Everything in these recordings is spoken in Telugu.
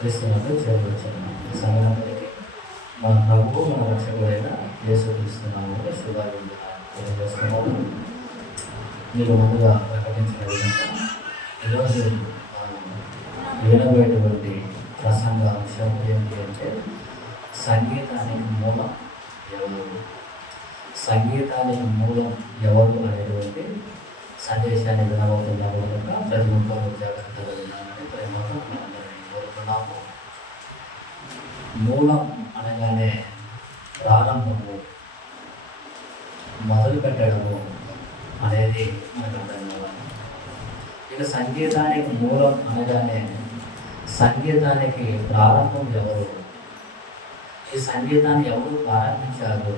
క్రీస్తునందు చేరువచ్చాను. సమయానికి మన ప్రభువు మన రక్షకుడైన యేసుక్రీస్తునామములో శుభాకాంక్షలు తెలియజేస్తున్నాము. మీరు ముందుగా ప్రకటించిన విధంగా ఈరోజు వినబోయేటువంటి ప్రసంగ అంశం ఏంటి అంటే సంగీతానికి మూలం ఎవరు, సంగీతానికి మూలం ఎవరు అనేటువంటి సందేశాన్ని వినబోతున్నాము కనుక ప్రతి ఒక్కరు జాగ్రత్తగా వినాలని ప్రేమతో మనందరినీ కోరుతున్నాము. మూలం అనగానే ప్రారంభము, మొదలు పెట్టడము అనేది మనకు అర్థం కావాలి. ఇక సంగీతానికి మూలం అనగానే సంగీతానికి ప్రారంభం ఎవరు, ఈ సంగీతాన్ని ఎవరు ప్రారంభించారు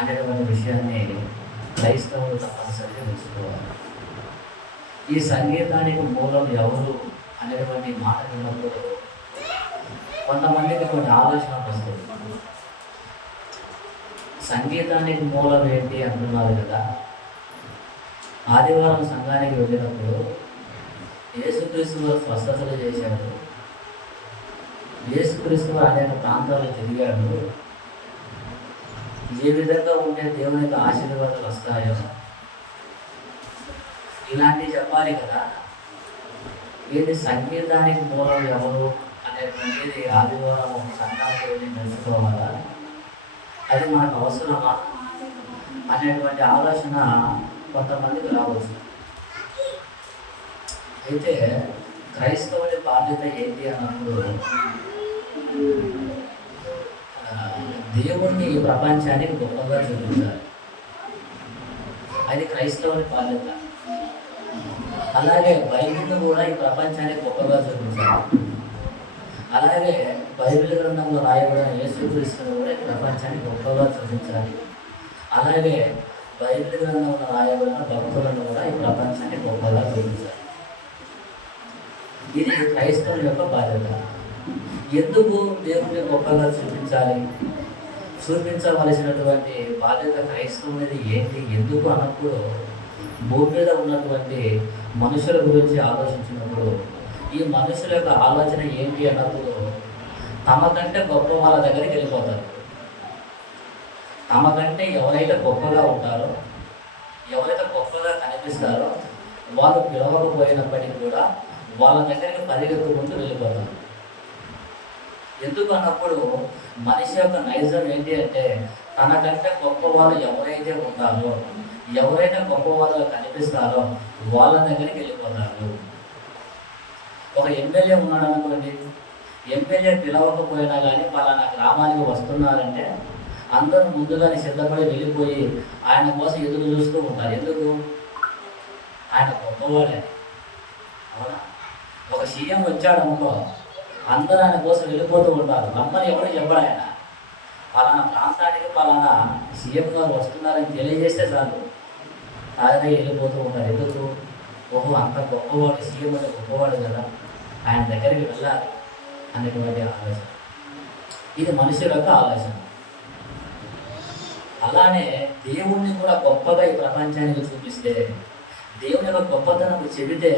అనేటువంటి విషయాన్ని క్రైస్తవులు తప్పనిసరిగా తెలుసుకోవాలి. ఈ సంగీతానికి మూలం ఎవరు అనేటువంటి మాట విన్నప్పుడు కొంతమందికి కొన్ని ఆలోచనలు వస్తాయి. సంగీతానికి మూలం ఏంటి అంటున్నారు కదా. ఆదివారం సంఘానికి వెళ్ళినప్పుడు యేసుక్రీస్తు స్వస్థతలు చేశాడు, యేసుక్రీస్తు అనేక ప్రాంతాలు తిరిగాడు. ఏ విధంగా ఉంటే దేవునికి ఆశీర్వాదాలు వస్తాయో ఇలాంటివి చెప్పాలి కదా. ఇది సంగీతానికి మూలం ఎవరు అనేటువంటిది ఆదివారం సంఘానికి వెళ్ళి తెలుసుకోవాలా, అది మనకు అవసరమా అనేటువంటి ఆలోచన కొంతమందికి రావచ్చు. అయితే క్రైస్తవుడి బాధ్యత ఏంటి అన్నప్పుడు దేవుణ్ణి ఈ ప్రపంచానికి గొప్పగా చూపించాలి. అది క్రైస్తవుని బాధ్యత. అలాగే బైబిల్ను కూడా ఈ ప్రపంచానికి గొప్పగా చూపించాలి. అలాగే బైబిల్ గ్రంథంలో రాయబడిన యేసుక్రీస్తును కూడా ఈ ప్రపంచానికి గొప్పగా చూపించాలి. అలాగే బైబిల్ గ్రంథంలో రాయబడిన భక్తులను కూడా ఈ ప్రపంచానికి గొప్పగా చూపించాలి. ఇది క్రైస్తవుల యొక్క బాధ్యత. ఎందుకు దేవుని గొప్పగా చూపించాలి, చూపించవలసినటువంటి బాధ్యత క్రైస్తవునిది ఏంటి, ఎందుకు అన్నప్పుడు భూమి మీద ఉన్నటువంటి మనుషుల గురించి ఆలోచించినప్పుడు ఈ మనుషుల యొక్క ఆలోచన ఏంటి అన్నప్పుడు తమ కంటే గొప్ప వాళ్ళ దగ్గరికి వెళ్ళిపోతారు. తమ కంటే ఎవరైతే గొప్పగా ఉంటారో, ఎవరైతే గొప్పగా కనిపిస్తారో వాళ్ళు పిలవకపోయినప్పటికీ కూడా వాళ్ళ దగ్గరికి పరిగెత్తుకుంటూ వెళ్ళిపోతారు. ఎందుకు అన్నప్పుడు మనిషి యొక్క నైజం ఏంటి అంటే తనకంటే గొప్ప వాళ్ళు ఎవరైతే ఉంటారో, ఎవరైతే గొప్ప వాళ్ళగా కనిపిస్తారో వాళ్ళ దగ్గరికి వెళ్ళిపోతారు. ఒక ఎమ్మెల్యే ఉన్నాడు అనుకోండి, ఎమ్మెల్యే పిలవకపోయినా కానీ పలానా గ్రామానికి వస్తున్నారంటే అందరూ ముందుగానే సిద్ధపడి వెళ్ళిపోయి ఆయన కోసం ఎదురు చూస్తూ ఉంటారు. ఎందుకు? ఆయన గొప్పవాడే. అవునా? ఒక సీఎం వచ్చాడు అనుకో, అందరూ ఆయన కోసం వెళ్ళిపోతూ ఉంటారు. రమ్మని ఎవరు చెప్పడు. ఆయన పలానా ప్రాంతానికి పలానా సీఎం గారు వస్తున్నారని తెలియజేస్తే చాలు తాగే వెళ్ళిపోతూ ఉంటారు. ఎందుకు? ఓహో అంత గొప్పవాడు, సీఎం అంటే గొప్పవాడు కదా, ఆయన దగ్గరికి వెళ్ళాలి అనేటువంటి ఆలోచన. ఇది మనుషుల యొక్క ఆలోచన. అలానే దేవుణ్ణి కూడా గొప్పగా ఈ ప్రపంచానికి చూపిస్తే, దేవుని యొక్క గొప్పతనం చెబితే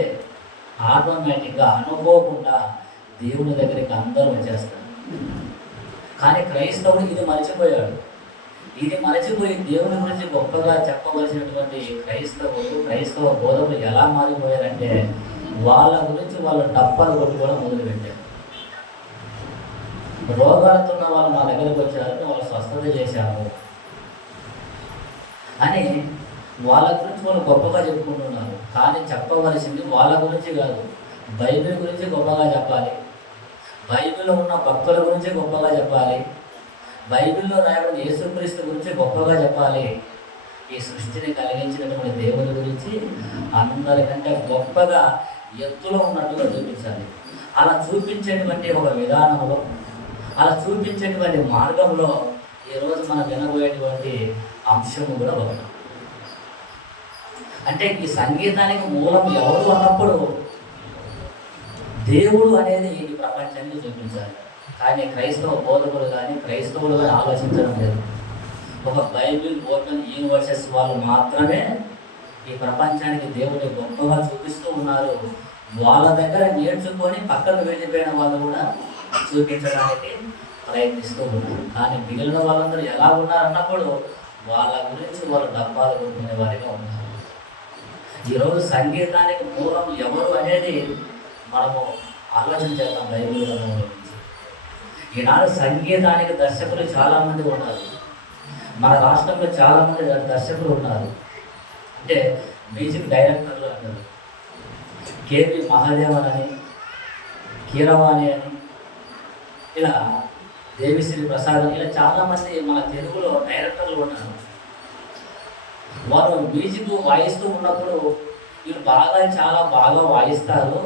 ఆటోమేటిక్గా అనుకోకుండా దేవుని దగ్గరికి అందరూ వచ్చేస్తారు. కానీ క్రైస్తవుడు ఇది మర్చిపోయాడు. ఇది మర్చిపోయి దేవుని గురించి గొప్పగా చెప్పవలసినటువంటి క్రైస్తవ బోధకులు ఎలా మారిపోయారంటే వాళ్ళ గురించి వాళ్ళు డప్పాలు కొట్టుకోవడం మొదలుపెట్టారు. రోగాలతో ఉన్న వాళ్ళు మా దగ్గరికి వచ్చారంటే వాళ్ళు స్వస్థత చేశారు అని వాళ్ళ గురించి వాళ్ళు గొప్పగా చెప్పుకుంటున్నారు. కానీ చెప్పవలసింది వాళ్ళ గురించి కాదు, బైబిల్ గురించి గొప్పగా చెప్పాలి. బైబిల్లో ఉన్న భక్తుల గురించి గొప్పగా చెప్పాలి. బైబిల్లో రాయబడిన యేసుక్రీస్తు గురించి గొప్పగా చెప్పాలి. ఈ సృష్టిని కలిగించినటువంటి దేవుని గురించి అందరికంటే గొప్పగా ఎత్తులో ఉన్నట్టుగా చూపించాలి. అలా చూపించేటువంటి ఒక విధానంలో, అలా చూపించేటువంటి మార్గంలో ఈరోజు మనం వినబోయేటువంటి అంశము కూడా ఒకటి. అంటే ఈ సంగీతానికి మూలం ఎవరు అన్నప్పుడు దేవుడు అనేది ఈ ప్రపంచాన్ని చూపించాలి. కానీ క్రైస్తవ బోధకులు కానీ క్రైస్తవులు కానీ ఆలోచించడం లేదు. ఒక బైబిల్ ఓపెన్ యూనివర్సెస్ వాళ్ళు మాత్రమే ఈ ప్రపంచానికి దేవుని గొప్పగా చూపిస్తూ ఉన్నారు. వాళ్ళ దగ్గర నేర్చుకొని పక్కకు వెళ్ళిపోయిన వాళ్ళు కూడా చూపించడానికి ప్రయత్నిస్తూ ఉన్నారు. కానీ మిగిలిన వాళ్ళందరూ ఎలా ఉన్నారన్నప్పుడు వాళ్ళ గురించి వాళ్ళు డబ్బాలు కొట్టుకునే వారిగా ఉన్నారు. ఈరోజు సంగీతానికి మూలం ఎవరు అనేది మనము ఆలోచించేద్దాం బైబిల్ గ్రంథంలో నుంచి. ఈనాడు సంగీతానికి దర్శకులు చాలామంది ఉన్నారు. మన రాష్ట్రంలో చాలామంది దర్శకులు ఉన్నారు. అంటే మ్యూజిక్ డైరెక్టర్లు అంటారు. కేపీ మహాదేవన్ అని, కీరవాణి అని, ఇలా దేవిశ్రీ ప్రసాద్, ఇలా చాలామంది మన తెలుగులో డైరెక్టర్లు ఉన్నారు. వారు మ్యూజిక్ వాయిస్తూ ఉన్నప్పుడు వీళ్ళు చాలా బాగా వాయిస్తారు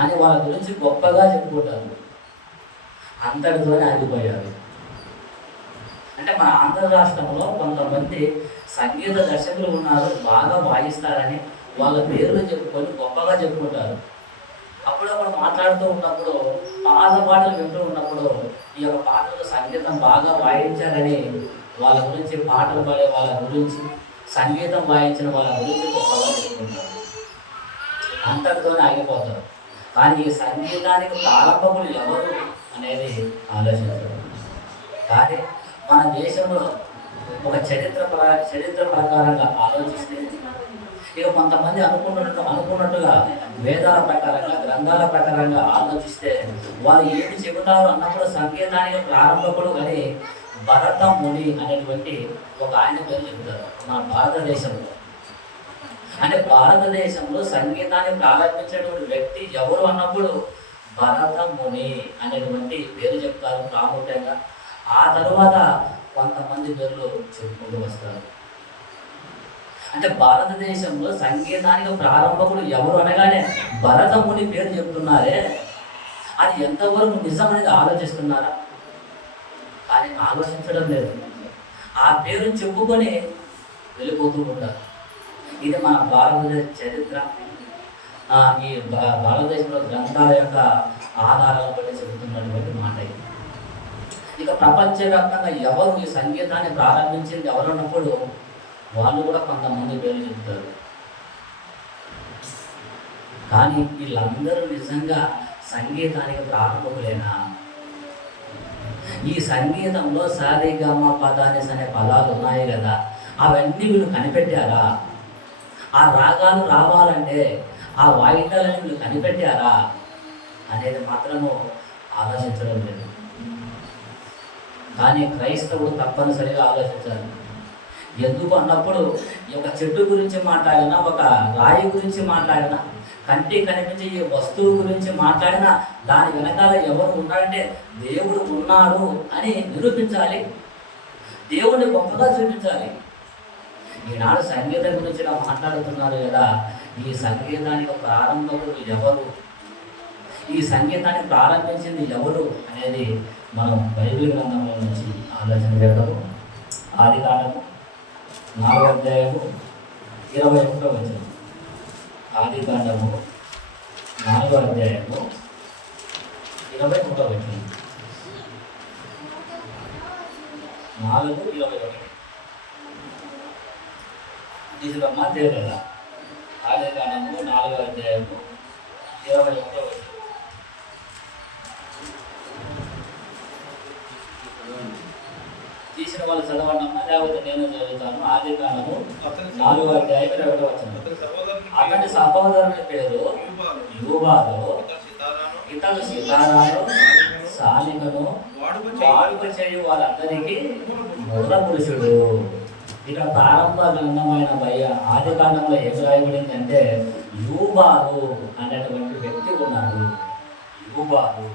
అని వాళ్ళ గురించి గొప్పగా చెప్పుకుంటారు. అంతటితోనే ఆగిపోయారు. అంటే మన ఆంధ్ర రాష్ట్రంలో కొంతమంది సంగీత దర్శకులు ఉన్నారు, బాగా వాయిస్తారని వాళ్ళ పేర్లు చెప్పుకొని గొప్పగా చెప్పుకుంటారు. అప్పుడప్పుడు మాట్లాడుతూ ఉన్నప్పుడు, పాత పాటలు వింటూ ఉన్నప్పుడు ఈ యొక్క పాటలు సంగీతం బాగా వాయించారని వాళ్ళ గురించి, పాటలు పాడే వాళ్ళ గురించి, సంగీతం వాయించిన వాళ్ళ గురించి గొప్పగా చెప్పుకుంటారు. అంతటితోనే ఆగిపోతారు. కానీ ఈ సంగీతానికి ప్రారంభకులు ఎవరు అనేది ఆలోచించడం. కానీ మన దేశంలో ఒక చరిత్ర ప్రకారంగా ఆలోచిస్తే, ఇక కొంతమంది అనుకున్నట్టుగా వేదాల ప్రకారంగా, గ్రంథాల ప్రకారంగా ఆలోచిస్తే వాళ్ళు ఏమి చెబుతారు అన్నప్పుడు సంగీతానికి ప్రారంభకుడు అని భరత ముని అనేటువంటి ఒక ఆయన పేరు చెబుతారు మన భారతదేశంలో. అంటే భారతదేశంలో సంగీతాన్ని ప్రారంభించినటువంటి వ్యక్తి ఎవరు అన్నప్పుడు భరత ముని అనేటువంటి పేరు చెప్తారు ప్రాముఖ్యంగా. ఆ తరువాత కొంతమంది పేర్లు చెప్పుకుంటూ వస్తారు. అంటే భారతదేశంలో సంగీతానికి ప్రారంభకుడు ఎవరు అనగానే భరత ముని పేరు చెప్తున్నారే, అది ఎంతవరకు నిజం అనేది ఆలోచిస్తున్నారా? కానీ ఆలోచించడం లేదు. ఆ పేరు చెప్పుకొని వెళ్ళిపోతూ ఉంటారు. ఇది మన భారతదేశ చరిత్ర, ఈ భారతదేశంలో గ్రంథాల యొక్క ఆధారాలను బట్టి చెబుతున్నటువంటి మాట ఇది. ఇక ప్రపంచవ్యాప్తంగా ఎవరు ఈ సంగీతాన్ని ప్రారంభించింది ఎవరున్నప్పుడు వాళ్ళు కూడా కొంతమంది పేర్లు చెప్తారు. కానీ వీళ్ళందరూ నిజంగా సంగీతానికి ప్రారంభకులేనా? ఈ సంగీతంలో సారేగమ పదానిస్ అనే పదాలు ఉన్నాయి కదా, అవన్నీ వీళ్ళు కనిపెట్టారా? ఆ రాగాలు రావాలంటే ఆ వాయిద్యాలని వీళ్ళు కనిపెట్టారా అనేది మాత్రము ఆలోచించడం లేదు. కానీ క్రైస్తవుడు తప్పనిసరిగా ఆలోచించాలి. ఎందుకు అన్నప్పుడు ఈ యొక్క చెట్టు గురించి మాట్లాడినా, ఒక రాయి గురించి మాట్లాడినా, కంటికి కనిపించే ఈ వస్తువు గురించి మాట్లాడినా దాని వెనకాల ఎవరు ఉన్నాడంటే దేవుడు ఉన్నాడు అని నిరూపించాలి. దేవుడిని గొప్పగా చూపించాలి. ఈనాడు సంగీతం గురించి మాట్లాడుతున్నారు కదా, ఈ సంగీతానికి ప్రారంభకుడు ఎవరు, ఈ సంగీతాన్ని ప్రారంభించింది ఎవరు అనేది మనం బైబిల్ గ్రంథంలో నుంచి ఆలోచన చేద్దాము. ఆదికాండము 4వ అధ్యాయము 21వ వచనం. ఆదికాండము 4వ అధ్యాయము 21వ వచనం. 4:21 తీసుకురమ్మా తేడా. ఆదికాండము 4వ అధ్యాయము 21వ వచనం. తీసిన వాళ్ళు చదవండమ్మా, లేకపోతే నేను చదువుతాను. ఆదికాండము 4వ అధ్యాయం 21వ వచనం. అతని సహోదరుని పేరు యూబాలు, ఇతడు సితారాను, సాలికను వాడుక చేయు వాళ్ళందరికీ మూల పురుషుడు. ఇక ప్రారంభ గ్రంథమైన ఆదికాండంలో ఏం రాయబడిందంటే యూబాలు అనేటువంటి వ్యక్తి ఉన్నాడు. యూబాలు,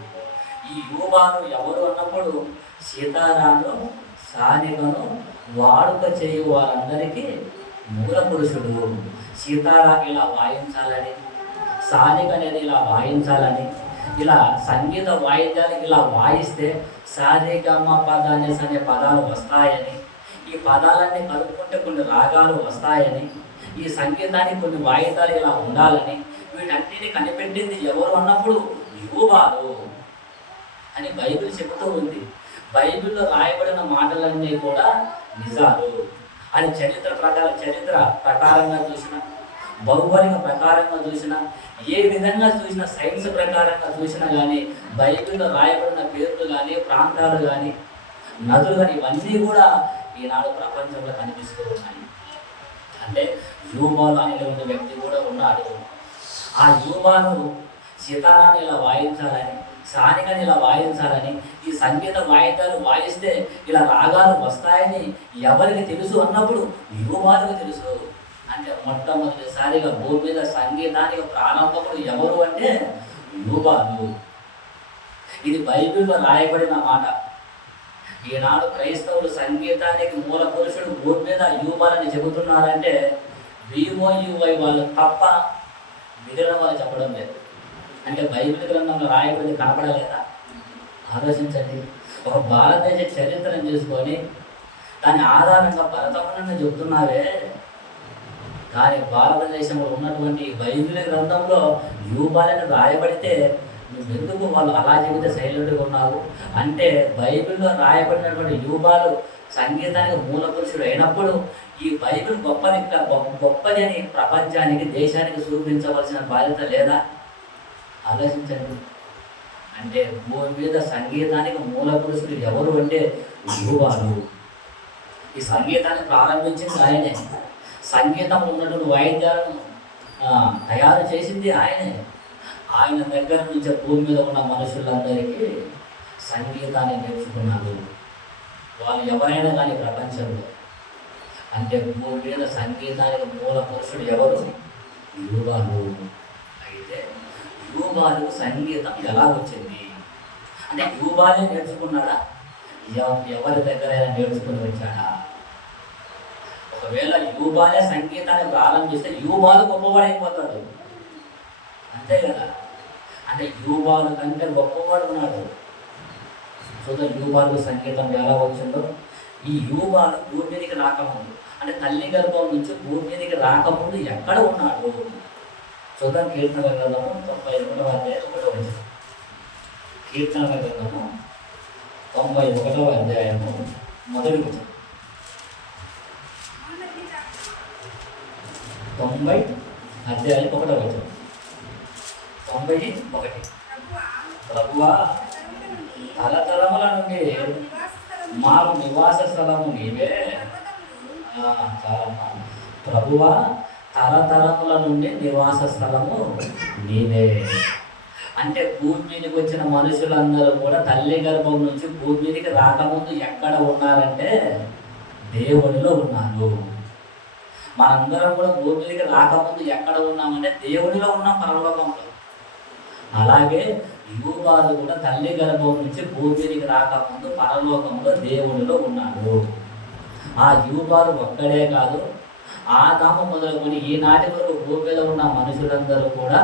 ఈ యూబాలు ఎవరు అన్నప్పుడు సీతారాను, సానికను వాడుక చేయు వారందరికీ మూల పురుషుడు. సీతారా ఇలా వాయించాలని, సానిక అనేది ఇలా వాయించాలని, ఇలా సంగీత వాయిద్యాలు ఇలా వాయిస్తే సారేగమ పదానిస్ అనే పదాలు వస్తాయని, ఈ పదాలన్నీ కలుపుకుంటే కొన్ని రాగాలు వస్తాయని, ఈ సంగీతానికి కొన్ని వాయిద్యాలు ఇలా ఉండాలని, వీటన్నిటిని కనిపెట్టింది ఎవరు అన్నప్పుడు యూబాలు అని బైబిల్ చెబుతూ ఉంది. బైబిల్లో రాయబడిన మాటలన్నీ కూడా నిజాలు అని చరిత్ర ప్రకారంగా చూసిన, భౌగోళిక ప్రకారంగా చూసినా, ఏ విధంగా చూసినా, సైన్స్ ప్రకారంగా చూసినా కానీ, బైబిల్లో రాయబడిన పేర్లు కానీ, ప్రాంతాలు కానీ, నదులు కానీ, ఇవన్నీ కూడా ఈనాడు ప్రపంచంలో కనిపిస్తూ ఉన్నాయి. అంటే యూబాలు అనేటువంటి వ్యక్తి కూడా ఉన్నాడు. ఆ యూబాలు సితారాన్ని ఇలా వాయించాలని, సానికని ఇలా వాయించాలని, ఈ సంగీత వాయిద్యాలు వాయిస్తే ఇలా రాగాలు వస్తాయని ఎవరికి తెలుసు అన్నప్పుడు యూబాలకు తెలుసు. అంటే మొట్టమొదటిసారిగా భూమి మీద సంగీతానికి ప్రారంభకుడు ఎవరు అంటే యూబాలు. ఇది బైబిల్లో రాయబడిన మాట. ఈనాడు క్రైస్తవులు సంగీతానికి మూల పురుషుడు భూమి మీద యూబాలని చెబుతున్నారంటే BOUY వాళ్ళు తప్ప మిగిలిన వాళ్ళు చెప్పడం లేదు. అంటే బైబిల్ గ్రంథంలో రాయబడింది కనపడలేదా? ఆలోచించండి. ఒక భారతదేశ చరిత్రను తీసుకొని దాని ఆధారంగా భరతమునని చెబుతున్నావే, కానీ భారతదేశంలో ఉన్నటువంటి బైబిల్ గ్రంథంలో యూబాలని రాయబడితే నువ్వెందుకు వాళ్ళు అలా చెబితే సైలెంట్గా ఉన్నావు? అంటే బైబిల్లో రాయబడినటువంటి యూబాలు సంగీతానికి మూల పురుషుడు అయినప్పుడు ఈ బైబిల్ గొప్పది అని ప్రపంచానికి, దేశానికి చూపించవలసిన బాధ్యత లేదా? ఆలోచించండి. అంటే భూమి మీద సంగీతానికి మూల పురుషుడు ఎవరు అంటే యూబాలు. ఈ సంగీతాన్ని ప్రారంభించింది ఆయనే. సంగీతంలో ఉన్నటువంటి వాయిద్యాలను తయారు చేసింది ఆయనే. ఆయన దగ్గర నుంచి భూమి మీద ఉన్న మనుషులందరికీ సంగీతాన్ని నేర్చుకున్నారు. వాళ్ళు ఎవరైనా కానీ ప్రపంచంలో, అంటే భూమి మీద సంగీతానికి మూల పురుషుడు ఎవరు? యూబాలు. అయితే యూబాలు సంగీతం ఎలా వచ్చింది అంటే యూబాలే నేర్చుకున్నాడా? ఎవరి దగ్గరైనా నేర్చుకుని వచ్చాడా? ఒకవేళ యూబాలే సంగీతాన్ని ప్రారంభిస్తే యూబాలు గొప్పవాడైపోతాడు, అంతే కదా. అంటే యూబాలు కంటే గొప్పవాడు ఉన్నాడు. చూద్దాం యూబాలు సంగీతం ఎలా వచ్చిందో. ఈ యూబాలు భూమి మీదకి రాకముందు, అంటే తల్లి గర్భం నుంచి భూమి మీదకి రాకముందు ఎక్కడ ఉన్నాడు చూద్దాం. కీర్తన గ్రంథము 91వ అధ్యాయం 1వ వచనం. కీర్తన గ్రంథము 91వ అధ్యాయము 1వ వచనం. 90 అధ్యాయం 1వ వచనం. 91. ప్రభువా, తరతరముల నుండి మాకు నివాస స్థలము నీవే. ప్రభువా, తరతరముల నుండి నివాస స్థలము నీవే. అంటే భూమి మీదకి వచ్చిన మనుషులందరూ కూడా తల్లి గర్భం నుంచి భూమి మీదకి రాకముందు ఎక్కడ ఉన్నారంటే దేవునిలో ఉన్నారు. మనందరం కూడా భూమి మీదకి రాకముందు ఎక్కడ ఉన్నామంటే దేవునిలో ఉన్నాం, పరలోకంలో. అలాగే యూబాలు కూడా తల్లి గర్భం నుంచి భూమి మీదకి రాకముందు పరలోకంలో దేవునిలో ఉన్నారు. ఆ యూబాలు ఒక్కడే కాదు, ఆదాము మొదలుకొని ఈనాటి వరకు భూమి మీద ఉన్న మనుషులందరూ కూడా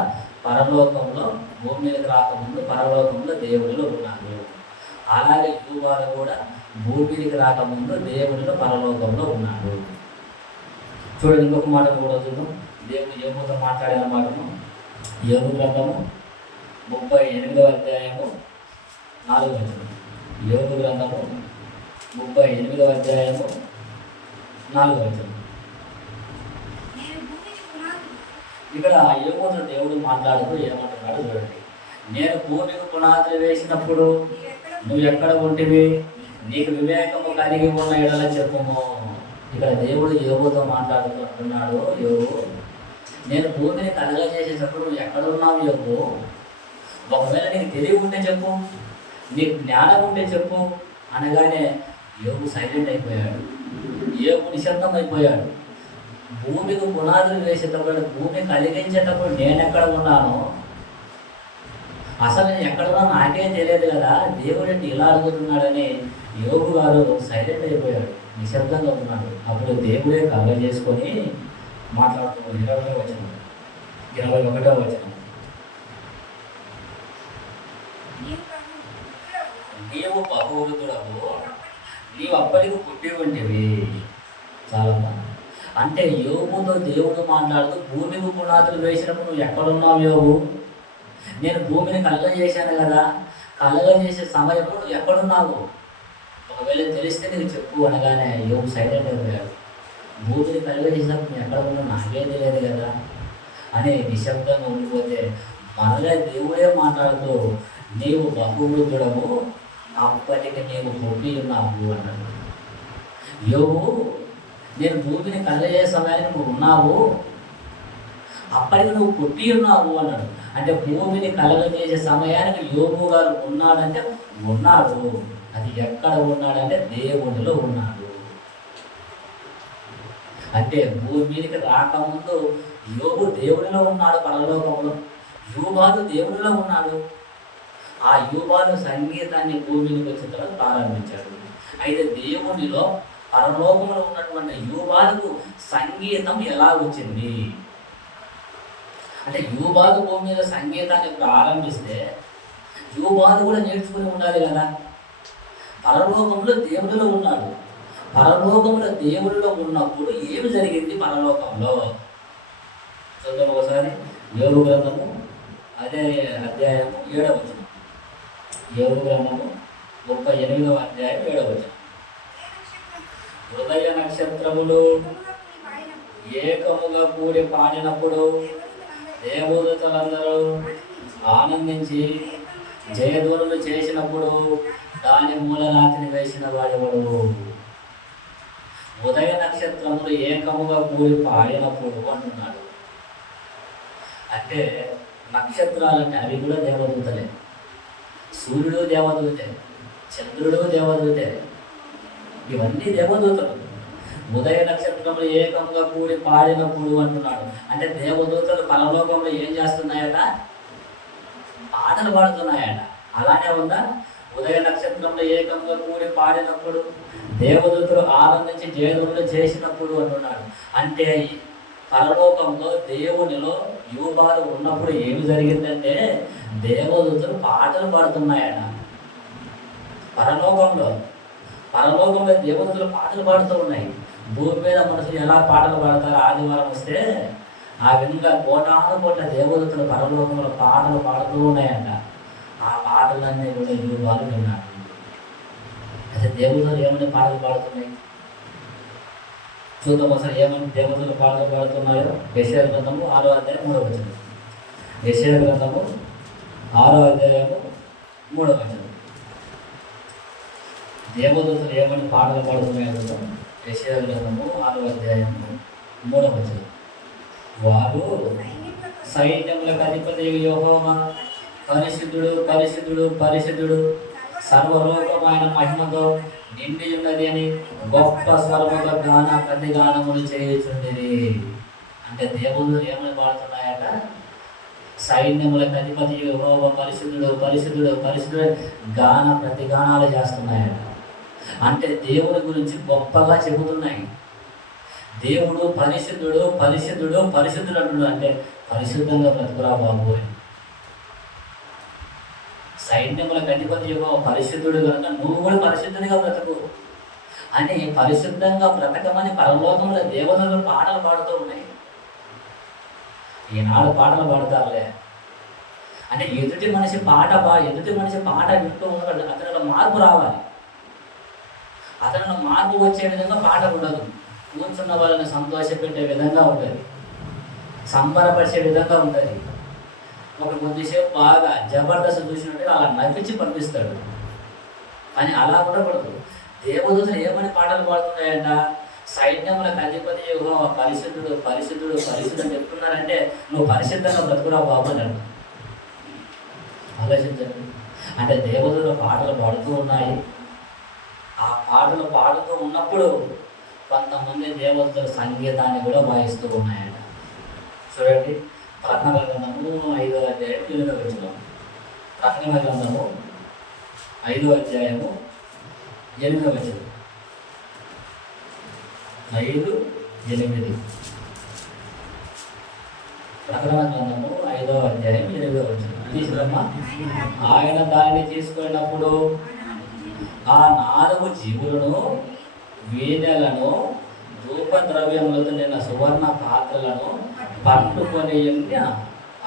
పరలోకంలో, భూమి మీదకి రాకముందు పరలోకంలో దేవునిలో ఉన్నారు. అలాగే యూబాలు కూడా భూమి మీదకి రాకముందు దేవునిలో పరలోకంలో ఉన్నారు. చూడండి, ఇంకొక మాట కూడా చూద్దాం. దేవుడు యోబుతో మాట్లాడిన మాటను యోబు గ్రంథము 38వ అధ్యాయము 4వ వచనం. యోబు గ్రంథము 38వ అధ్యాయము 4వ వచనం. ఇక్కడ యోబుతో దేవుడు మాట్లాడుతూ ఏమంటున్నాడు చూడండి. నేను భూమికి పునాదులు వేసినప్పుడు నువ్వు ఎక్కడ ఉంటివి? నీకు వివేకము కలిగి ఉన్న ఎడల చెప్పుము. ఇక్కడ దేవుడు యోబుతో మాట్లాడుతూ అంటున్నాడు, యోబు, నేను భూమిని కలగజేసేటప్పుడు నువ్వు ఎక్కడున్నావు యోబు? ఒకవేళ నీకు తెలివి ఉంటే చెప్పు, నీకు జ్ఞానం ఉంటే చెప్పు అనగానే యోబు సైలెంట్ అయిపోయాడు. యోబు నిశ్శబ్దం అయిపోయాడు. భూమికి పునాదులు వేసేటప్పుడు, భూమి కలిగించేటప్పుడు నేను ఎక్కడ ఉన్నానో, అసలు నేను ఎక్కడున్నా నాకే తెలియదు కదా, దేవుడు ఇలా అడుగుతున్నాడని యోబు గారు సైలెంట్ అయిపోయాడు, నిశ్శబ్దంగా ఉన్నాడు. అప్పుడు దేవుడే కలగ చేసుకొని మాట్లాడుతున్నాడు. 20వ వచనం, 21వ వచనం. నీవు బహువృద్ధుడవు, నీవు అప్పటికి పుట్టి ఉంటివి. చాలా అంటే యోబుతో దేవుడు మాట్లాడుతూ భూమికి పునాదులు వేసినప్పుడు నువ్వు ఎక్కడున్నావు యోబు? నేను భూమిని కలగజేశాను కదా, కలగజేసే సమయంలో నువ్వు ఎక్కడున్నావు? ఒకవేళ తెలిస్తే నీకు చెప్పు అనగానే యోబు సైలెంట్ అయిపోయాడు. భూమిని కలగజేసినప్పుడు నువ్వు ఎక్కడ ఉన్నావు నాకే తెలియదు కదా అనే నిశ్శబ్దంగా ఉండిపోతే మరలా దేవుడే మాట్లాడుతూ నీవు బహువృద్ధుడము, అప్పటికి నీవు పుట్టి ఉన్నావు అన్నాడు. యోబు, నేను భూమిని కలగజేసే సమయానికి నువ్వు ఉన్నావు, అప్పటికి నువ్వు పుట్టి ఉన్నావు అన్నాడు. అంటే భూమిని కలగజేసే సమయానికి యోబు గారు ఉన్నాడంటే ఉన్నాడు. అది ఎక్కడ ఉన్నాడంటే దేవునిలో ఉన్నాడు. అంటే భూమి మీదకి రాకముందు యోబు దేవునిలో ఉన్నాడు, పరలోకంలో. యూబాలు దేవునిలో ఉన్నాడు. ఆ యూబాలు సంగీతాన్ని భూమికి వచ్చిన తర్వాత ప్రారంభించాడు. అయితే దేవునిలో పరలోకంలో ఉన్నటువంటి యూబాలకు సంగీతం ఎలా వచ్చింది అంటే, యూబాలు భూమి మీద సంగీతాన్ని ప్రారంభిస్తే యూబాలు కూడా నేర్చుకుని ఉండాలి కదా. పరలోకంలో దేవుడిలో ఉన్నాడు. పరలోకంలో దేవుడిలో ఉన్నప్పుడు ఏమి జరిగింది పరలోకంలో చూద్దాం ఒకసారి. యోబు గ్రంథము అదే అధ్యాయము 7వ వచనం. యోబు గ్రంథము 38వ అధ్యాయం 7వ వచనం. హృదయ నక్షత్రములు ఏకముగా కూడి పాడినప్పుడు దేవదూతలందరూ ఆనందించి జయధ్వనులు చేసినప్పుడు దాని మూలరాతిని వేసిన వాడెవడు. ఉదయ నక్షత్రములు ఏకముగా కూడి పాడినప్పుడు అంటున్నాడు. అంటే నక్షత్రాలంటే అవి కూడా దేవదూతలే. సూర్యుడు దేవదూతే, చంద్రుడు దేవదూతే, ఇవన్నీ దేవదూతలు. ఉదయ నక్షత్రములు ఏకంగా కూడి పాడినప్పుడు అంటున్నాడు. అంటే దేవదూతలు పరలోకంలో ఏం చేస్తున్నాయట? పాటలు పాడుతున్నాయట. అలానే ఉందా? ఉదయ నక్షత్రంలో ఏకంగా కూడి పాడినప్పుడు దేవదూతలు ఆనందించి జయధ్వనులు చేసినప్పుడు అంటున్నాడు. అంటే పరలోకంలో దేవునిలో యూబాలు ఉన్నప్పుడు ఏమి జరిగిందంటే దేవదూతలు పాటలు పాడుతున్నాయట. పరలోకంలో దేవదూతలు పాటలు పాడుతూ ఉన్నాయి. భూమి మీద మనుషులు ఎలా పాటలు పాడతారు? ఆదివారం వస్తే ఆ విధంగా కోట్ల దేవదూతలు పరలోకంలో పాటలు పాడుతూ ఉన్నాయంట. ఆ పాటలన్నీ కూడా యూబాలు విన్నాడు. అయితే దేవతలు ఏమని పాటలు పాడుతున్నాయి చూద్దాం ఒకసారి. ఏమని దేవతలు పాటలు పాడుతున్నాయో యెషయా గ్రంథము 6వ అధ్యాయం 3వ వచనం. యెషయా గ్రంథము 6వ అధ్యాయము 3వ వచనం. దేవదూతలు ఏమని పాటలు పాడుతున్నాయో చూద్దాం. యెషయా గ్రంథము 6వ అధ్యాయము 3వ వచనం. వారు సైన్యములకు అధిపతి యెహోవా పరిశుద్ధుడు పరిశుద్ధుడు పరిశుద్ధుడు సర్వలోకమైన మహిమతో నిండి ఉన్నది అని గొప్ప స్వరముతో ప్రతిగానములు చేయుచుండిరి. అంటే దేవుడు ఏమని పాడుతున్నాయట? సైన్యములకు అధిపతి యెహోవా పరిశుద్ధుడు పరిశుద్ధుడు పరిశుద్ధుడు ప్రతిగానాలు చేస్తున్నాయట. అంటే దేవుని గురించి గొప్పగా చెబుతున్నాయి. దేవుడు పరిశుద్ధుడు పరిశుద్ధుడు పరిశుద్ధుడు అంటున్నాడు. అంటే పరిశుద్ధంగా బ్రతుకురా బాబు అని. సైన్యములకు అధిపతి యెహోవా పరిశుద్ధుడు కనుక నువ్వు కూడా పరిశుద్ధునిగా బ్రతుకు అని పరిశుద్ధంగా బ్రతకమని పరలోకంలో దేవతలు పాటలు పాడుతూ ఉన్నాయి. ఈనాడు పాటలు పాడతారులే అంటే ఎదుటి మనిషి పాట వింటూ ఉన్నాడు. అతనిలో మార్పు రావాలి. అతనిలో మార్పు వచ్చే విధంగా పాట ఉండదు. కూర్చున్న వాళ్ళని సంతోషపెట్టే విధంగా ఉంటుంది, సంబరపరిచే విధంగా ఉంటుంది. ఒక కొద్దిసేపు బాగా జబర్దస్త్ చూసినట్టుగా అలా నవ్వించి పంపిస్తాడు. కానీ అలా కూడా పడదు. దేవదూతలు ఏమని పాటలు పాడుతున్నాయంట? సైన్యములకు అధిపతి యెహోవా పరిశుద్ధుడు పరిశుద్ధుడు పరిశుద్ధుడు అని చెప్తున్నారంటే నువ్వు పరిశుద్ధంగా బ్రతుకురా బాబు అని అంట. ఆలోచించండి. అంటే దేవదూతలు పాటలు పాడుతూ ఉన్నాయి. ఆ పాటలు పాడుతూ ఉన్నప్పుడు కొంతమంది దేవతలు సంగీతాన్ని కూడా వాయిస్తూ ఉన్నాయట. చూడండి, ప్రకటన గ్రంథము 5వ అధ్యాయం 8వ వచనం. ప్రకటన గ్రంథము 5వ అధ్యాయము 8వ వచనం. 5:8. ప్రకటన గ్రంథము 5వ అధ్యాయం 8వ వచనం. తీసుకురమ్మా. ఆయన దానిని తీసుకున్నప్పుడు ఆ 4 జీవులను, వీణెలను, ధూపద్రవ్యములతో నిన్న సువర్ణ పాత్రలను పట్టుకొని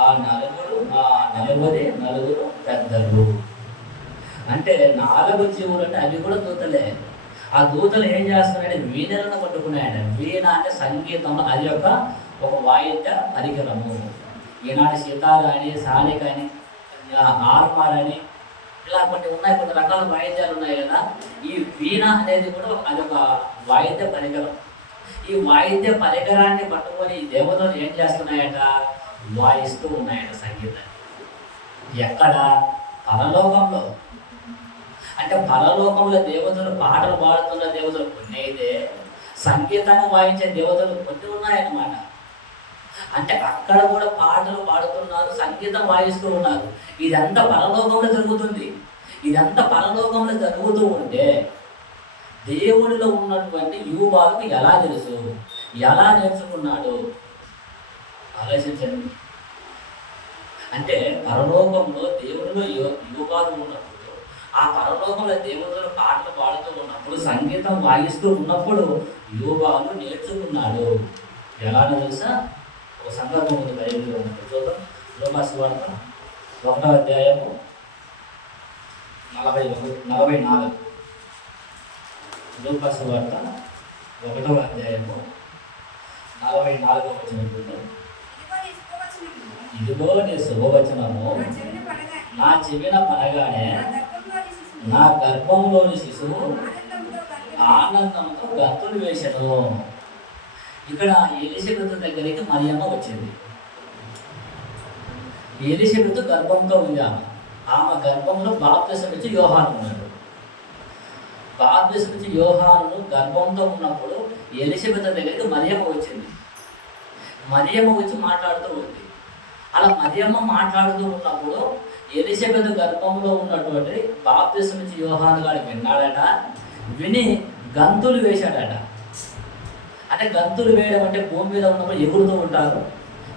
ఆ నలుగురు పెద్దలు. అంటే 4 జీవులు అంటే అవి కూడా దూతలే. ఆ దూతలు ఏం చేస్తున్నాయంటే వీణెలను పట్టుకున్నాయంట. వీణ అంటే సంగీతంలో అది ఒక వాయిద్య పరికరము. ఈనాడు సితార్ అని, సానిక్ అని, హార్మార్ అని ఇలా కొన్ని ఉన్నాయి, కొన్ని రకాల వాయిద్యాలు ఉన్నాయి కదా. ఈ వీణ అనేది కూడా అదొక వాయిద్య పరికరం. ఈ వాయిద్య పరికరాన్ని పట్టుకొని దేవతలు ఏం చేస్తున్నాయట, వాయిస్తూ ఉన్నాయట సంగీతాన్ని. ఎక్కడ? పరలోకంలో. అంటే పరలోకంలో దేవతలు పాటలు పాడుతున్న దేవతలు కొన్ని అయితే, సంగీతాన్ని వాయించే దేవతలు కొన్ని ఉన్నాయన్నమాట. అంటే అక్కడ కూడా పాటలు పాడుతున్నారు, సంగీతం వాయిస్తూ ఉన్నారు. ఇదంతా పరలోకంలో జరుగుతుంది. ఇదంతా పరలోకంలో జరుగుతూ ఉంటే దేవుడిలో ఉన్నటువంటి యూబాలుకు ఎలా తెలుసు, ఎలా నేర్చుకున్నాడు? ఆలోచించండి. అంటే పరలోకంలో దేవుడిలో యూబాలు ఉన్నప్పుడు, ఆ పరలోకంలో దేవుడు పాటలు పాడుతూ ఉన్నప్పుడు, సంగీతం వాయిస్తూ ఉన్నప్పుడు యోబాలు నేర్చుకున్నాడు. ఎలానో తెలుసా? ఒక సందర్భం ఉంది బైబిల్లో. చూద్దాం. లోకాసు వార్త 1వ అధ్యాయము 44. లోకాసు వార్త 1వ అధ్యాయము 44వ వచనం. ఇదిగో నీ శుభవచనము నా చెవిన పనగానే నా గర్భంలోని శిశువు ఆనందంతో గంతులు వేసెను. ఇక్కడ ఎలిజబెత్ దగ్గరికి మరియమ్మ వచ్చింది. ఎలిజబెత్ గర్భంతో ఉంది. ఆమె గర్భంలో బాప్తిసం ఇచ్చి యోహాను ఉన్నాడు. బాప్తిసం ఇచ్చి యోహాను గర్భంతో ఉన్నప్పుడు ఎలిజబెత్ దగ్గరికి మరియమ్మ వచ్చింది. మరియమ్మ వచ్చి మాట్లాడుతూ ఉంది. అలా మరియమ్మ మాట్లాడుతూ ఉన్నప్పుడు ఎలిజబెత్ గర్భంలో ఉన్నటువంటి బాప్తిసం ఇచ్చి యోహాను గారు విన్నాడట. విని గంతులు వేశాడట. అంటే గంతులు వేయడం అంటే భూమి మీద ఉన్నప్పుడు ఎగురుతూ ఉంటారు,